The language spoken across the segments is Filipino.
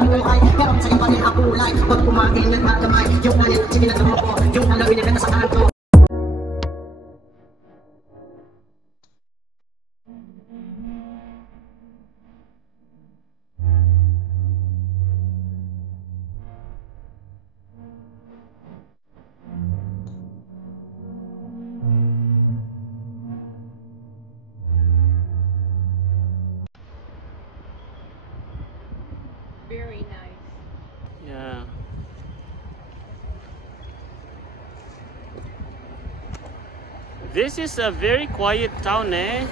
ng buhay. Pero sa iba rin ang kulay. Pag kumain at magkamay, yung kanin at sinilang ng mopo, yung alam binibenta sa kanto. Very nice. Yeah. This is a very quiet town, eh?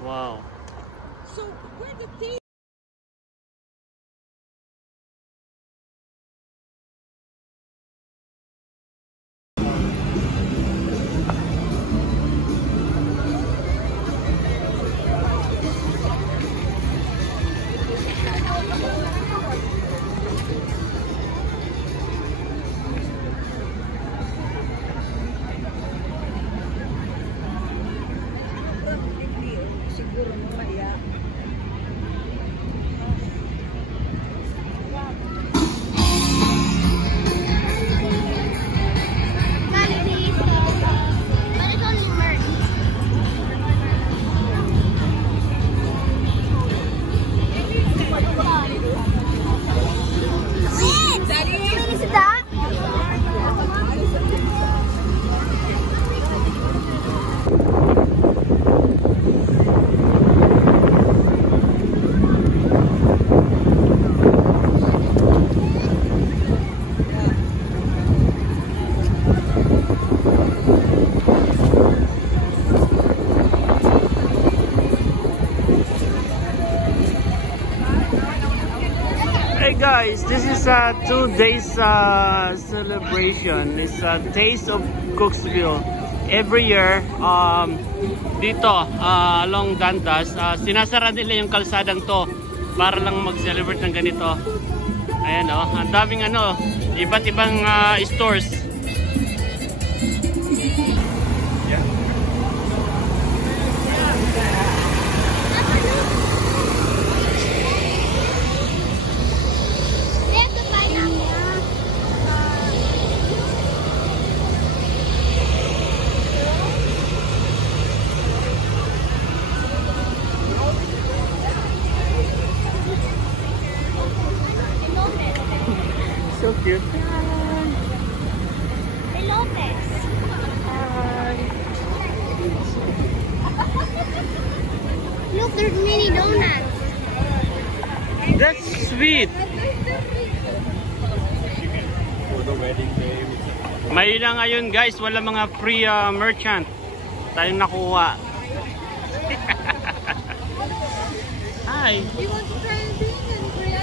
Wow. So where the tea? Hey guys, this is a 2 days celebration. It's a Taste of Cooksville. Every year, dito along Dantas, sinasara nila yung kalsadang to para lang mag-celebrate ng ganito. Ayan ang daming iba't ibang stores. So cute. Hey, Lopez. Look, there's mini donuts. That's sweet. May na ngayon guys, wala mga free merchant tayong nakuha. Hi. You want to try anything in Korea?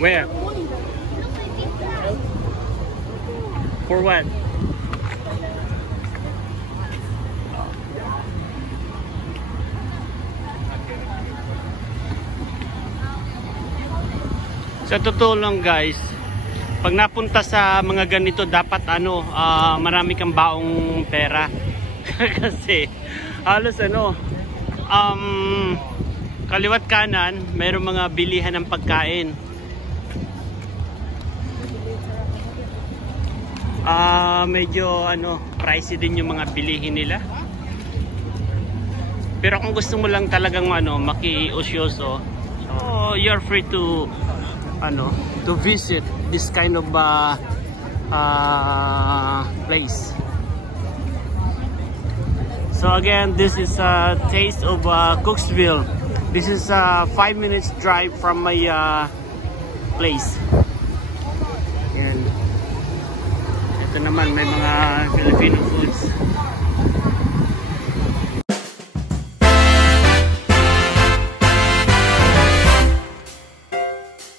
Where? For what? Sa totoo lang guys, pag napunta sa mga ganito dapat marami kang baong pera. Kasi halos kaliwat kanan mayroong mga bilihan ng pagkain. Medyo pricey din yung mga bilihin nila. Pero kung gusto mo lang talagang maki-osyoso, so you're free to visit this kind of place. So again, this is a Taste of Cooksville. This is a 5 minutes drive from my place. Yan. Ito naman may mga Filipino foods.